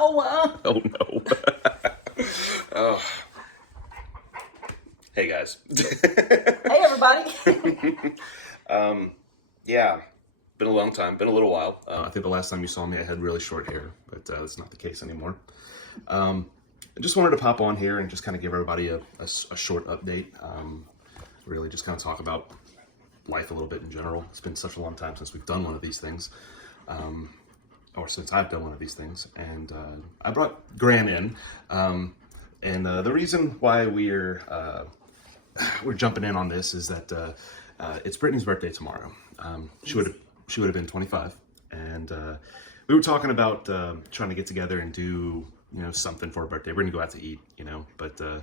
Ow! Oh no. Oh. Hey guys. Hey, everybody. Yeah, been a long time, been a little while. I think the last time you saw me I had really short hair, but that's not the case anymore. I just wanted to pop on here and just kind of give everybody a short update. Really just kind of talk about life a little bit in general. It's been such a long time since we've done one of these things. Or since I've done one of these things, and I brought Gran in, and the reason why we're jumping in on this is that it's Brittany's birthday tomorrow. She would have been 25, and we were talking about trying to get together and do something for her birthday. We're gonna go out to eat, but I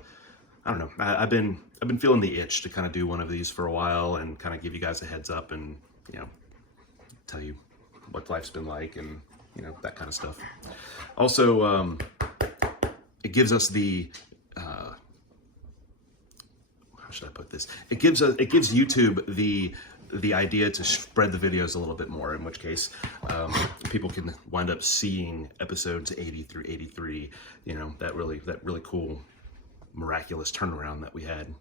don't know. I've been feeling the itch to kind of do one of these for a while and kind of give you guys a heads up and tell you what life's been like and that kind of stuff. Also, it gives us the how should I put this? It gives YouTube the idea to spread the videos a little bit more. In which case, people can wind up seeing episodes 80 through 83. That really cool, miraculous turnaround that we had.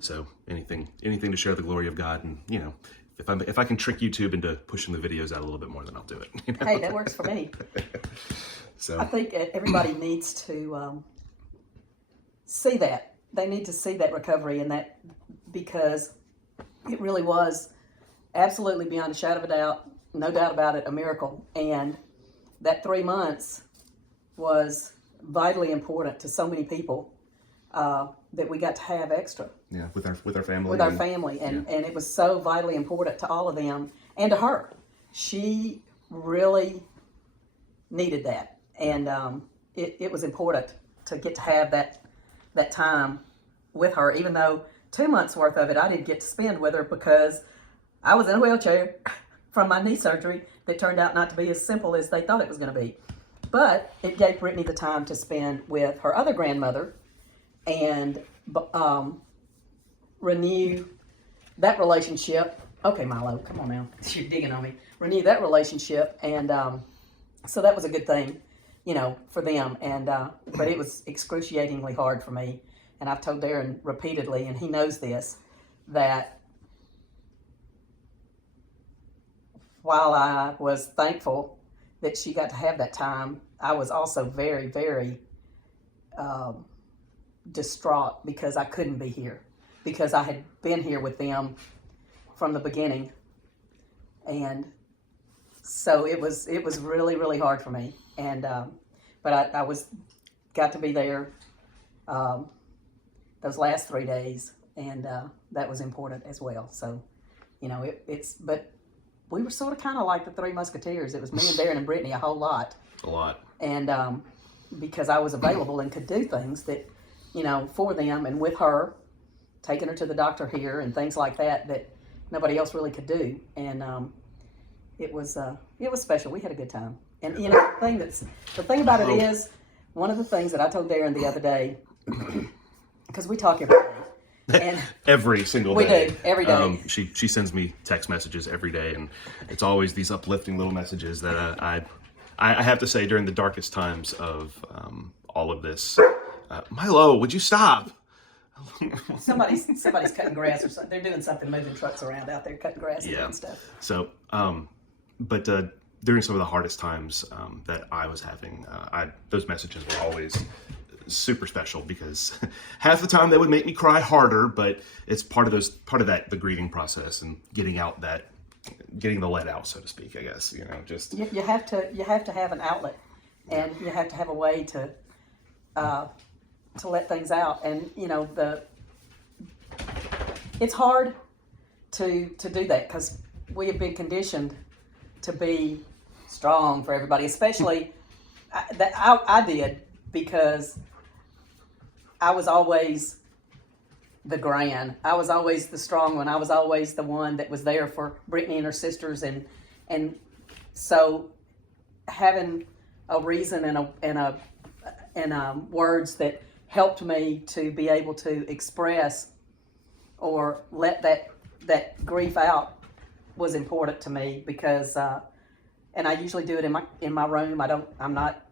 So anything to share the glory of God, and if I can trick YouTube into pushing the videos out a little bit more, then I'll do it. Hey, that works for me. So I think everybody needs to see that. They need to see that recovery and that, because it really was absolutely beyond a shadow of a doubt, no doubt about it, a miracle. And that 3 months was vitally important to so many people that we got to have extra. Yeah, with our family. With our family, and it was so vitally important to all of them and to her. She really needed that, and it was important to get to have that time with her, even though 2 months worth of it I didn't get to spend with her because I was in a wheelchair from my knee surgery that turned out not to be as simple as they thought it was going to be. But it gave Brittany the time to spend with her other grandmother and renew that relationship. Okay, Milo, come on now. You're digging on me. Renew that relationship. And so that was a good thing, for them. And but it was excruciatingly hard for me. And I've told Darren repeatedly, and he knows this, that while I was thankful that she got to have that time, I was also very, very distraught because I couldn't be here, because I had been here with them from the beginning, and so it was really, really hard for me. And but I got to be there those last 3 days, and that was important as well. So but we were sort of kind of like the Three Musketeers. It was me and Darren and Brittany a whole lot. And because I was available and could do things that for them, and with her, taking her to the doctor here and things like that nobody else really could do. And it was special. We had a good time. And the thing about it is, one of the things that I told Darren the other day, because we talk every day. And every single day. We do, every day. She sends me text messages every day, and it's always these uplifting little messages that I have to say, during the darkest times of all of this, Milo, would you stop? Somebody's cutting grass or something. They're doing something, moving trucks around out there, cutting grass and stuff. So, but during some of the hardest times that I was having, those messages were always super special, because half the time they would make me cry harder, but it's part of the grieving process and getting the let out, so to speak, I guess. Just you have to have an outlet, and you have to have a way to let things out. And it's hard to do that, because we have been conditioned to be strong for everybody, especially I did, because I was always the Gran. I was always the strong one. I was always the one that was there for Brittany and her sisters, and so having a reason and words that helped me to be able to express or let that grief out was important to me, because and I usually do it in my room. I'm not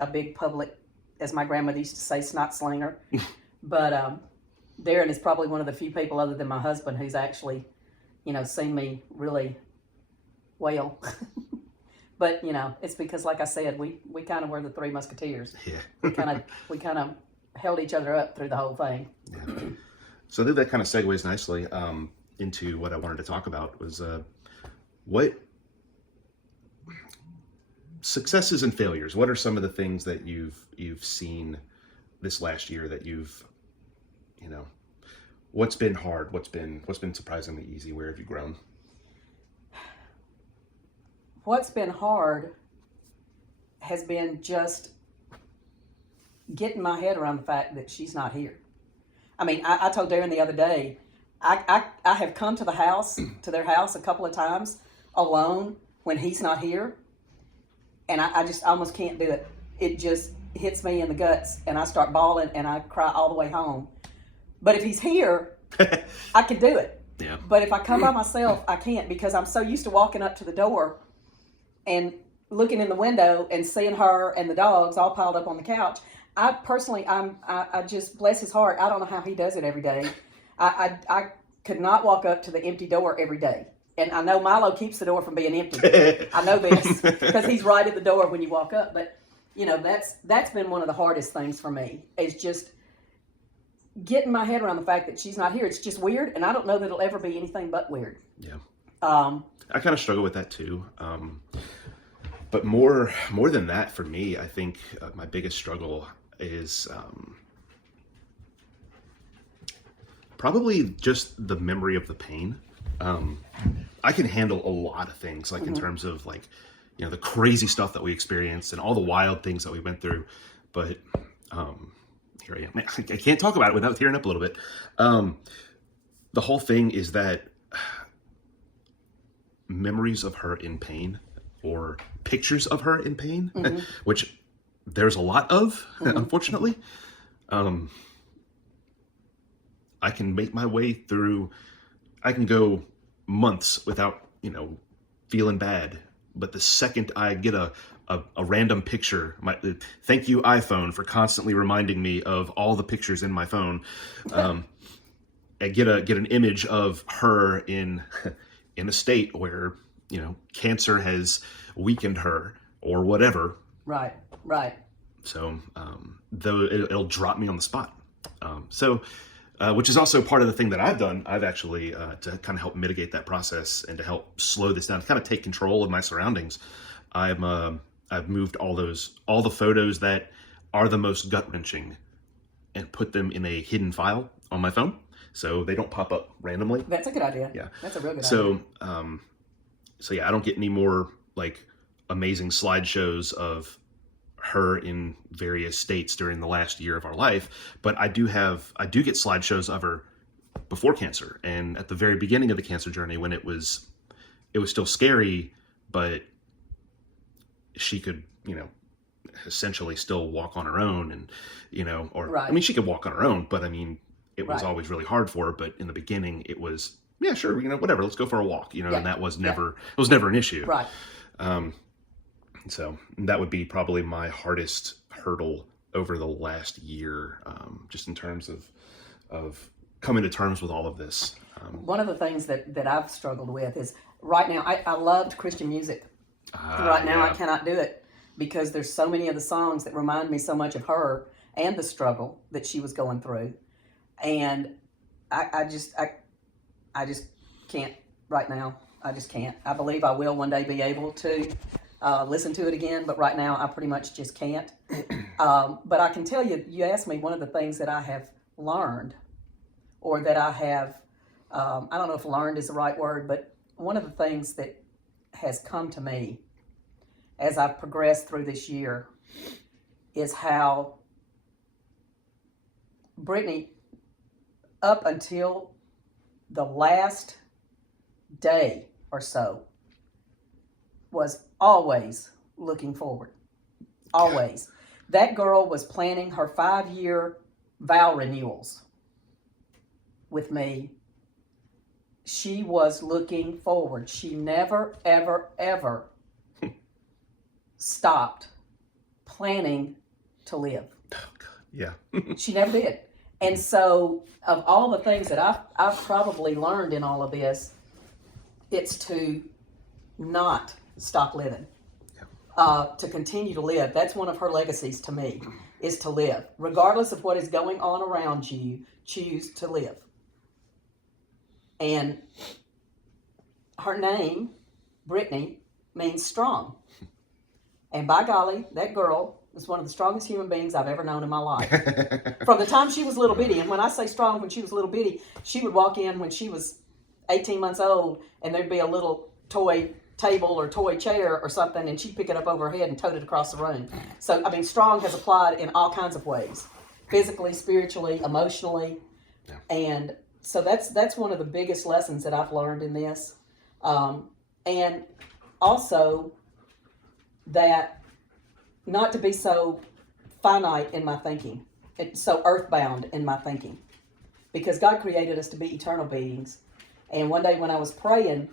a big public, as my grandmother used to say, snot slinger. But Darren is probably one of the few people other than my husband who's actually, seen me really well. But, it's because, like I said, we kind of were the Three Musketeers. Yeah. We kind of held each other up through the whole thing. Yeah. So I think that kind of segues nicely into what I wanted to talk about was what successes and failures. What are some of the things that you've seen this last year that you've, what's been hard? What's been surprisingly easy? Where have you grown? What's been hard has been just getting my head around the fact that she's not here. I mean, I told Darren the other day, I have come to their house a couple of times alone when he's not here, and I just almost can't do it. It just hits me in the guts, and I start bawling, and I cry all the way home. But if he's here, I can do it. Yeah. But if I come by myself, I can't, because I'm so used to walking up to the door and looking in the window and seeing her and the dogs all piled up on the couch. I personally, I just, bless his heart, I don't know how he does it every day. I could not walk up to the empty door every day. And I know Milo keeps the door from being empty. I know this because he's right at the door when you walk up. But, that's been one of the hardest things for me, is just getting my head around the fact that she's not here. It's just weird, and I don't know that it'll ever be anything but weird. Yeah. I kind of struggle with that too. But more than that, for me, I think my biggest struggle is probably just the memory of the pain. I can handle a lot of things, like in terms of the crazy stuff that we experienced and all the wild things that we went through. But here I am. I can't talk about it without tearing up a little bit. The whole thing is that memories of her in pain, or pictures of her in pain, which there's a lot of, unfortunately. I can make my way through, I can go months without, feeling bad. But the second I get a random picture, thank you iPhone for constantly reminding me of all the pictures in my phone. I get an image of her in a state where, cancer has weakened her or whatever. Right. So, though it'll drop me on the spot. Which is also part of the thing that I've done. I've actually, to kind of help mitigate that process and to help slow this down, to kind of take control of my surroundings. I've moved all the photos that are the most gut-wrenching and put them in a hidden file on my phone, so they don't pop up randomly. That's a good idea. Yeah. That's a real good idea. So yeah, I don't get any more amazing slideshows of her in various states during the last year of our life, but I do get slideshows of her before cancer and at the very beginning of the cancer journey, when it was still scary, but she could, essentially still walk on her own, and Right. I mean, she could walk on her own, but I mean, it was always really hard for her. But in the beginning, it was, yeah, sure, whatever, let's go for a walk, and that was never, it was never an issue. Right. So that would be probably my hardest hurdle over the last year, just in terms of coming to terms with all of this. One of the things that I've struggled with is, right now, I loved Christian music. Right now, I cannot do it because there's so many of the songs that remind me so much of her and the struggle that she was going through. And I just can't right now. I just can't. I believe I will one day be able to listen to it again, but right now I pretty much just can't. But I can tell you, you asked me one of the things that I have learned, or that I have, I don't know if learned is the right word, but one of the things that has come to me as I've progressed through this year is how Brittany, up until the last day or so, was always looking forward. Always. That girl was planning her 5-year vow renewals with me. She was looking forward. She never, ever, ever stopped planning to live. Oh, God. Yeah. She never did. And so, of all the things that I've probably learned in all of this, it's to not stop living, to continue to live. That's one of her legacies to me, is to live. Regardless of what is going on around you, choose to live. And her name, Brittany, means strong. And by golly, that girl is one of the strongest human beings I've ever known in my life. From the time she was little bitty, and when I say strong, when she was little bitty, she would walk in when she was 18 months old, and there'd be a little toy table or toy chair or something, and she'd pick it up over her head and tote it across the room. So, I mean, strong has applied in all kinds of ways, physically, spiritually, emotionally. Yeah. And so that's one of the biggest lessons that I've learned in this. And also that not to be so finite in my thinking, so earthbound in my thinking, because God created us to be eternal beings. And one day when I was praying,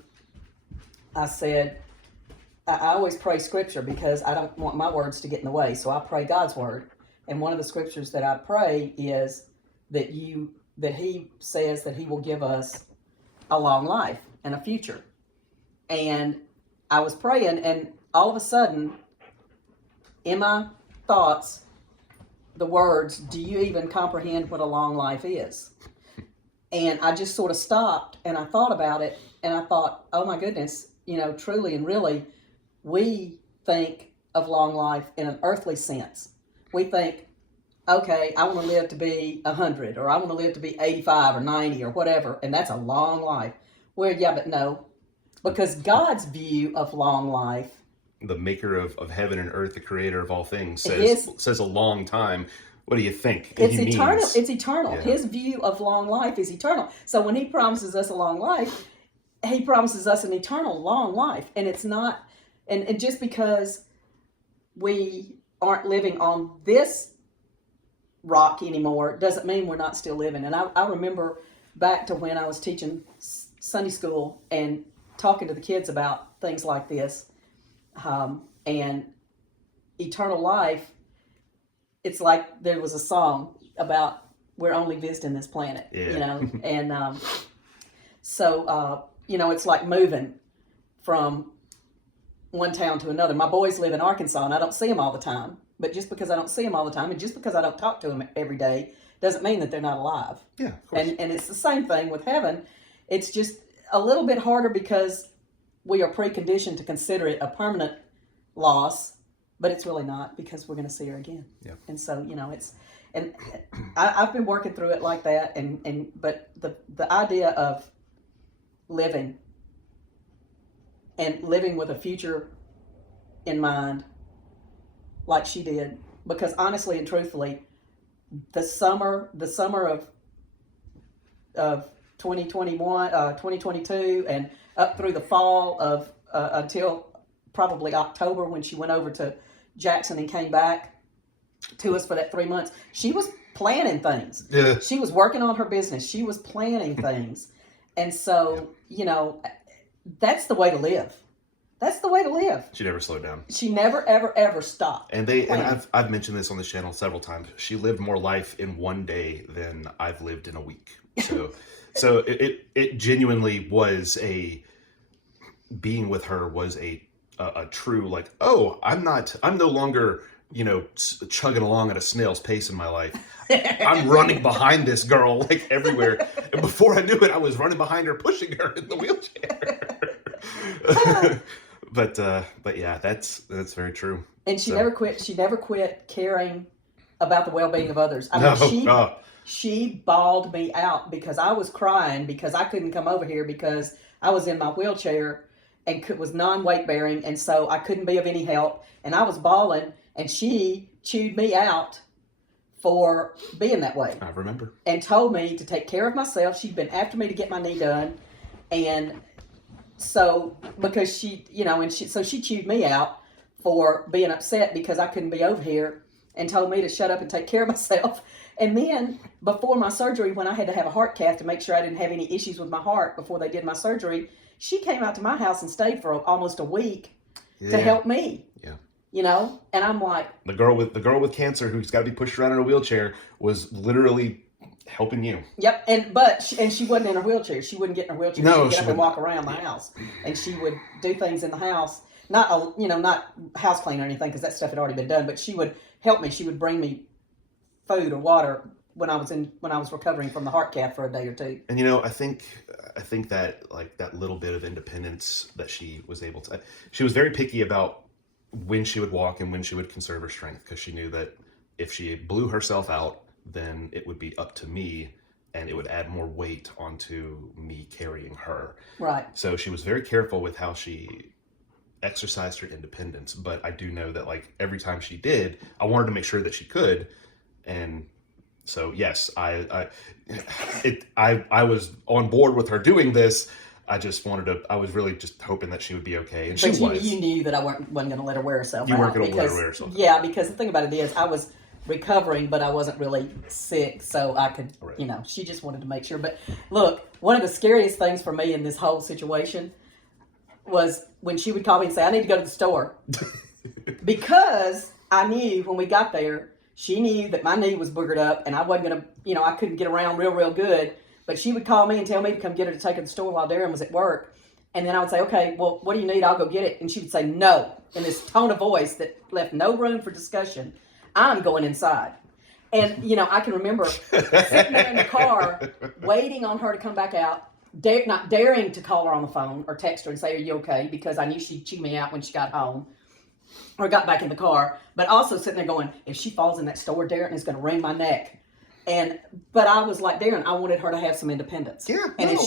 I said, I always pray scripture because I don't want my words to get in the way. So I pray God's word. And one of the scriptures that I pray is that he says that he will give us a long life and a future. And I was praying, and all of a sudden, in my thoughts, the words, do you even comprehend what a long life is? And I just sort of stopped, and I thought about it, and I thought, oh my goodness, truly and really, we think of long life in an earthly sense. We think, okay, I want to live to be 100, or I want to live to be 85 or 90 or whatever, and that's a long life. Well, yeah, but no, because God's view of long life, the maker of heaven and earth, the creator of all things, says a long time. What do you think? It's eternal. It's eternal. Yeah. His view of long life is eternal. So when he promises us a long life, he promises us an eternal long life. And it's not, and just because we aren't living on this rock anymore doesn't mean we're not still living. And I remember back to when I was teaching Sunday school and talking to the kids about things like this. And eternal life, it's like there was a song about we're only visiting this planet, and so it's like moving from one town to another. My boys live in Arkansas, and I don't see them all the time. But just because I don't see them all the time, and just because I don't talk to them every day, doesn't mean that they're not alive. Yeah, of course. And it's the same thing with heaven. It's just a little bit harder because we are preconditioned to consider it a permanent loss, but it's really not, because we're going to see her again. Yeah. And so, I've been working through it like that. But the idea of living with a future in mind, like she did, because honestly and truthfully, the summer of 2021, 2022, and up through the fall of until probably October, when she went over to Jackson and came back to us for that 3 months, she was planning things. Yeah. She was working on her business. She was planning things. And so, that's the way to live. That's the way to live. She never slowed down. She never, ever, ever stopped. And I've mentioned this on this channel several times. She lived more life in one day than I've lived in a week. So it genuinely was being with her was a true, like, oh, I'm no longer, chugging along at a snail's pace in my life. I'm running behind this girl like everywhere. And before I knew it, I was running behind her, pushing her in the wheelchair. But yeah, that's very true. And she never quit. She never quit caring about the well-being of others. She bawled me out because I was crying because I couldn't come over here because I was in my wheelchair and was non-weight bearing, and so I couldn't be of any help. And I was bawling, and she chewed me out for being that way. I remember. And told me to take care of myself. She'd been after me to get my knee done, and so because she chewed me out for being upset because I couldn't be over here, and told me to shut up and take care of myself. And then before my surgery, when I had to have a heart cath to make sure I didn't have any issues with my heart before they did my surgery, she came out to my house and stayed for almost a week to help me. Yeah. you know. And I'm like, the girl with cancer who's got to be pushed around in a wheelchair was literally helping you. Yep, and she wasn't in her wheelchair. She wouldn't get in her wheelchair. No, she would get up and walk around the house, and she would do things in the house. Not not house clean or anything, because that stuff had already been done. But she would help me. She would bring me food or water when I was recovering from the heart cath for a day or two. And I think that like that little bit of independence that she was able to. She was very picky about when she would walk and when she would conserve her strength, because she knew that if she blew herself out, then it would be up to me, and it would add more weight onto me carrying her. Right. So she was very careful with how she exercised her independence. But I do know that like every time she did, I wanted to make sure that she could. And so yes, I was on board with her doing this. I was really just hoping that she would be okay, and but she was. You knew that I wasn't going to let her wear herself out. You weren't going to let her wear herself out. Yeah, because the thing about it is, I was recovering, but I wasn't really sick, so I could, right. She just wanted to make sure. But look, one of the scariest things for me in this whole situation was when she would call me and say, I need to go to the store. Because I knew when we got there, she knew that my knee was boogered up and I wasn't going to, I couldn't get around real good. But she would call me and tell me to come get her to take her to the store while Darren was at work. And then I would say, okay, well, what do you need? I'll go get it. And she would say no, in this tone of voice that left no room for discussion. I'm going inside. And, I can remember sitting there in the car, waiting on her to come back out, not daring to call her on the phone or text her and say, are you okay? Because I knew she'd chew me out when she got home or got back in the car. But also sitting there going, if she falls in that store, Darren is going to wring my neck. But I was like, Darren, I wanted her to have some independence. Yeah. And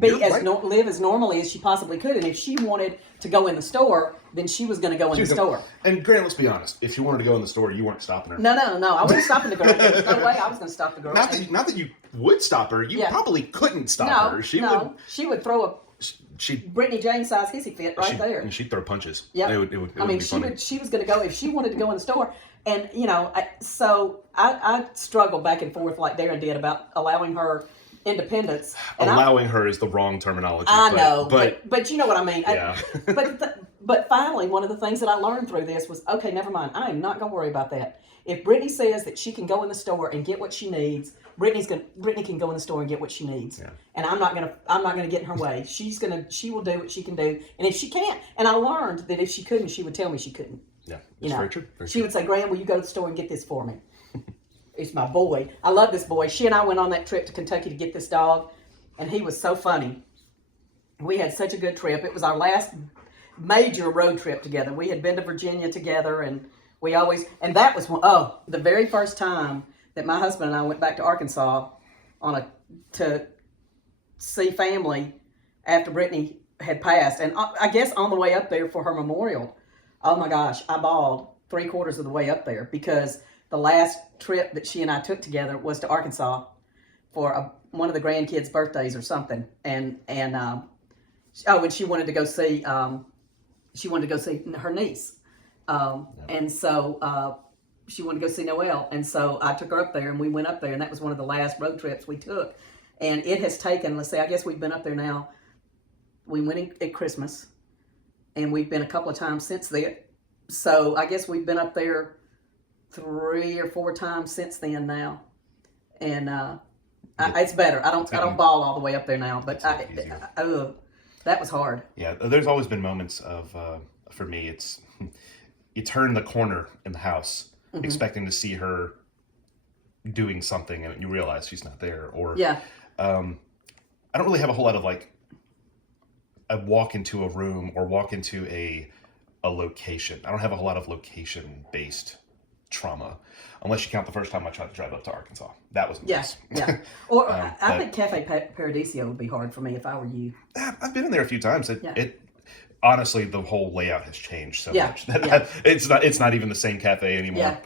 live as normally as she possibly could. And if she wanted to go in the store, then she was going to go in the store. And Grant, let's be honest. If she wanted to go in the store, you weren't stopping her. No. I wasn't stopping the girl. There was no way I was going to stop the girl. Not that you would stop her. You probably couldn't stop her. She would throw a Brittany Jane size hissy fit there. And she'd throw punches. Yeah. It would be funny. She was going to go, if she wanted to go in the store. And, I struggled back and forth like Darren did about allowing her independence. And allowing her is the wrong terminology. I know, but you know what I mean. Yeah. But finally, one of the things that I learned through this was, okay, never mind. I am not going to worry about that. If Brittany says that she can go in the store and get what she needs, Brittany can go in the store and get what she needs. Yeah. And I'm not gonna get in her way. She will do what she can do. And if she can't, and I learned that if she couldn't, she would tell me she couldn't. Yeah, that's very true. She would say, Graham, will you go to the store and get this for me? It's my boy. I love this boy. She and I went on that trip to Kentucky to get this dog, and he was so funny. We had such a good trip. It was our last major road trip together. We had been to Virginia together, and that was the very first time that my husband and I went back to Arkansas to see family after Brittany had passed. And I guess on the way up there for her memorial, oh my gosh, I bawled 3/4 of the way up there, because the last trip that she and I took together was to Arkansas for one of the grandkids' birthdays or something. And she wanted to go see her niece. And so she wanted to go see Noelle. And so I took her up there, and we went up there, and that was one of the last road trips we took. And it has taken, I guess we've been up there now. We went at Christmas, and we've been a couple of times since then. So I guess we've been up there 3 or 4 times since then now. And it's better. I don't bawl all the way up there now, but that was hard. Yeah, there's always been moments of, for me, it's you turn the corner in the house, mm-hmm. expecting to see her doing something, and you realize she's not there. Or I don't really have a whole lot of I walk into a room or walk into a location. I don't have a whole lot of location-based trauma, unless you count the first time I tried to drive up to Arkansas. That was nice. Yeah. Or I think Cafe Paradiso would be hard for me if I were you. I've been in there a few times. It honestly, the whole layout has changed so much that it's not even the same cafe anymore.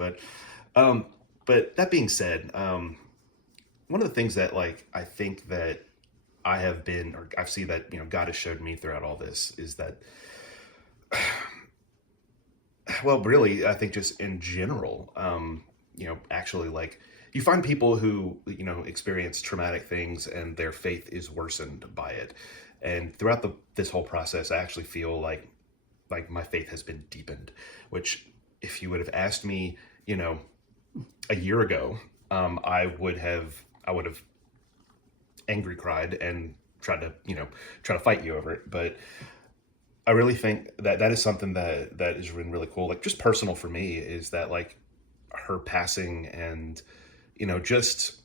Yeah. But that being said, one of the things that I think that I have been, or I see that God has showed me throughout all this, is that, well, really, I think just in general, actually, you find people who experience traumatic things and their faith is worsened by it, and throughout this whole process, I actually feel like my faith has been deepened, which if you would have asked me, a year ago, I would have angry cried and tried to fight you over it. But I really think that is something that has been really cool. Like, just personal for me is that, like, her passing and, just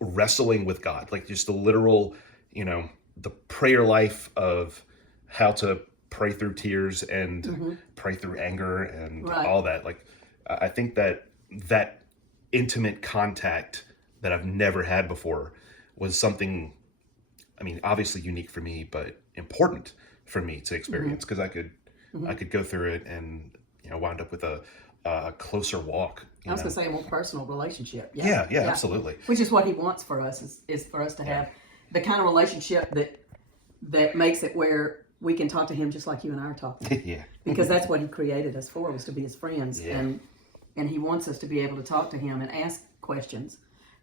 wrestling with God, like just the literal, the prayer life of how to pray through tears and pray through anger and all that. Like, I think that intimate contact that I've never had before was something, I mean, obviously unique for me, but important for me to experience, because I could go through it and, wound up with a closer walk. I was going to say a more personal relationship. Yeah, absolutely. Which is what he wants for us, is for us to have the kind of relationship that makes it where we can talk to him just like you and I are talking. Yeah. Because that's what he created us for, was to be his friends. Yeah. And he wants us to be able to talk to him and ask questions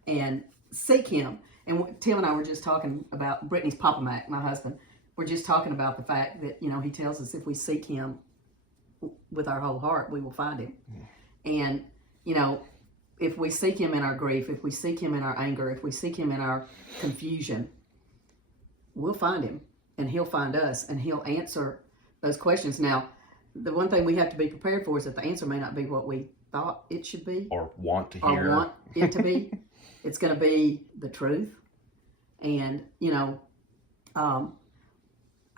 and seek him. And Tim and I were just talking about Brittany's Papa Mac, my husband. We're just talking about the fact that, he tells us if we seek him with our whole heart, we will find him. And, if we seek him in our grief, if we seek him in our anger, if we seek him in our confusion, we'll find him, and he'll find us, and he'll answer those questions. Now, the one thing we have to be prepared for is that the answer may not be what we thought it should be. Or want to hear. Or want it to be. It's going to be the truth. And,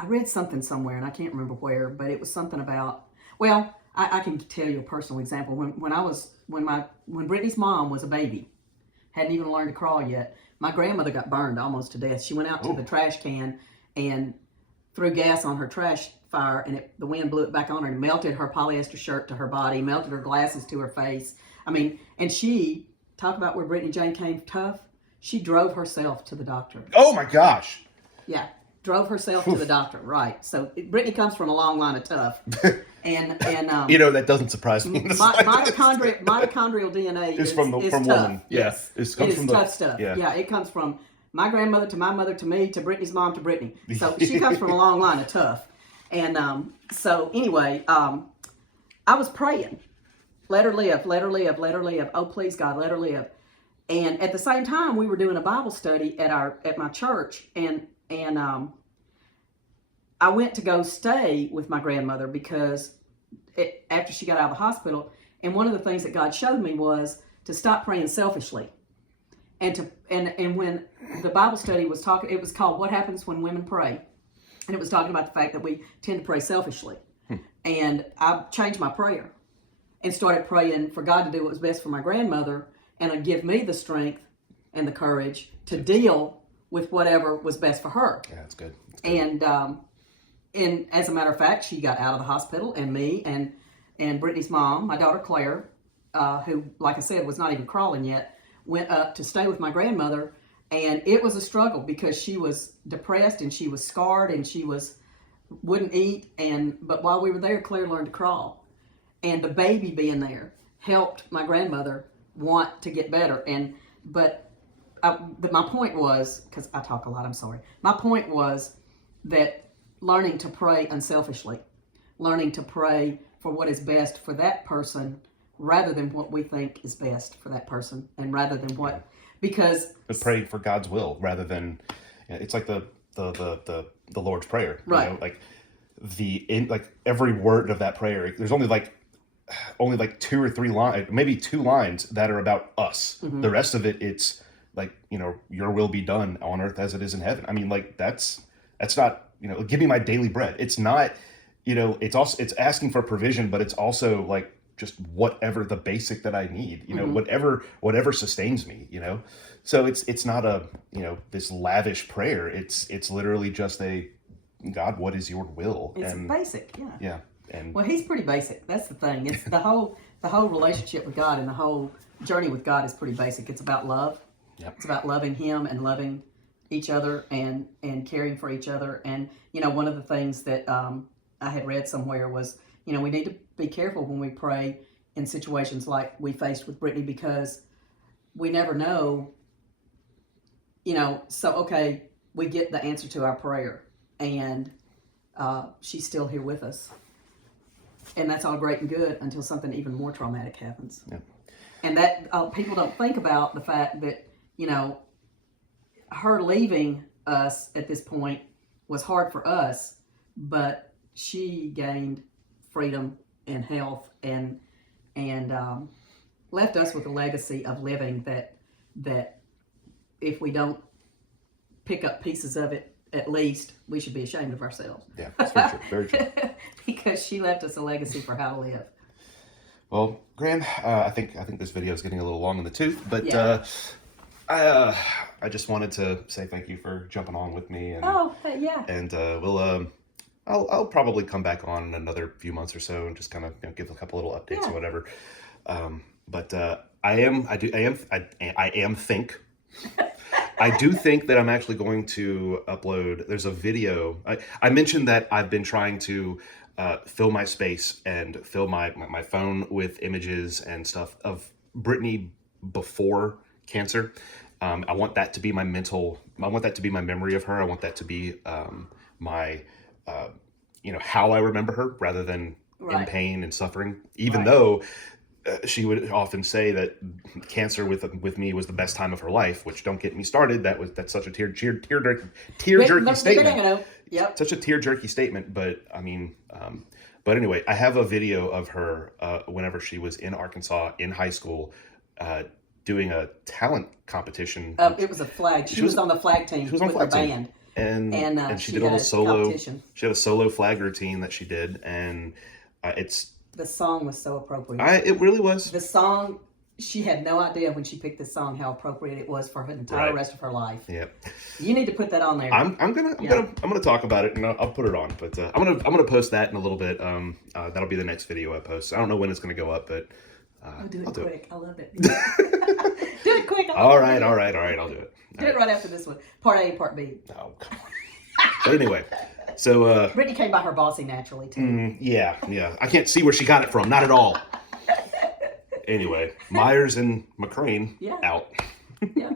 I read something somewhere, and I can't remember where, but it was something about, well, I can tell you a personal example. When Brittany's mom was a baby, hadn't even learned to crawl yet, my grandmother got burned almost to death. She went out to the trash can and threw gas on her trash fire, and the wind blew it back on her and melted her polyester shirt to her body, melted her glasses to her face. I mean, and she, talk about where Brittany Jane came tough, she drove herself to the doctor. Oh my gosh. Yeah, drove herself to the doctor, right. So Brittany comes from a long line of tough. And that doesn't surprise me. Mitochondrial DNA is from tough. woman. Yes. It comes from tough stuff. Yeah, it comes from my grandmother to my mother to me to Brittany's mom to Brittany. So she comes from a long line of tough. And so anyway, I was praying, let her live, let her live, let her live. Oh, please, God, let her live. And at the same time, we were doing a Bible study at my church, and I went to go stay with my grandmother because after she got out of the hospital, and one of the things that God showed me was to stop praying selfishly, and when the Bible study was talking, it was called "What Happens When Women Pray," and it was talking about the fact that we tend to pray selfishly, and I changed my prayer and started praying for God to do what was best for my grandmother and to give me the strength and the courage to deal with whatever was best for her. Yeah, that's good. That's good. And as a matter of fact, she got out of the hospital, and me and Brittany's mom, my daughter Claire, who, like I said, was not even crawling yet, went up to stay with my grandmother, and it was a struggle because she was depressed and she was scarred and she wouldn't eat, but while we were there, Claire learned to crawl, and the baby being there helped my grandmother want to get better. But my point was, because I talk a lot, I'm sorry. My point was that learning to pray unselfishly, learning to pray for what is best for that person rather than what we think is best for that person, and rather than what, because but pray for God's will rather than, it's like the Lord's Prayer, right? Like every word of that prayer, there's only like 2 or 3 lines, maybe 2 lines that are about us. Mm-hmm. The rest of it, it's like, your will be done on earth as it is in heaven. I mean, like that's not, give me my daily bread. It's not, it's asking for provision, but it's also like just whatever the basic that I need, mm-hmm. whatever sustains me, So it's not a, this lavish prayer. It's literally just God, what is your will? It's basic. Yeah. Yeah. Well, he's pretty basic. That's the thing. It's the whole relationship with God and the whole journey with God is pretty basic. It's about love. Yep. It's about loving him and loving each other and caring for each other. And, one of the things that I had read somewhere was, we need to be careful when we pray in situations like we faced with Brittany, because we never know, so, okay, we get the answer to our prayer and she's still here with us. And that's all great and good until something even more traumatic happens. Yeah. And that people don't think about the fact that, you know, her leaving us at this point was hard for us, but she gained freedom and health and left us with a legacy of living that if we don't pick up pieces of it, at least we should be ashamed of ourselves. Yeah, that's very true. Very true. Because she left us a legacy for how to live. Well, Gran, I think this video is getting a little long in the tooth, but Yeah. I just wanted to say thank you for jumping on with me. And, Yeah. And I'll probably come back on in another few months or so and just kind of give a couple little updates or whatever. But I do think that I'm actually going to upload. There's a video. I mentioned that I've been trying to fill my space and fill my phone with images and stuff of Brittany before cancer. I want that to be my memory of her. I want that to be my, how I remember her rather than in pain and suffering, even though she would often say that cancer with me was the best time of her life, which don't get me started. That's such a tear-jerky statement. Yep. Such a tear-jerky statement. But I mean, but anyway, I have a video of her whenever she was in Arkansas in high school, doing a talent competition. It was a flag. She was on the flag team. She was on flag team. Band. And she did a little solo. She had a solo flag routine that she did, and the song was so appropriate. It really was. The song, she had no idea when she picked this song how appropriate it was for her entire rest of her life. Yep. You need to put that on there. I'm gonna talk about it and I'll put it on. But I'm gonna post that in a little bit. That'll be the next video I post. I don't know when it's gonna go up, but I'll do it quick. I love it. Do it quick. All right. I'll do it. Do it right after this one. Part A, Part B. Oh, come on. But anyway. So Brittany came by her bossy naturally too. Yeah. I can't see where she got it from. Not at all. Anyway, Myers and McCrane out. Yeah.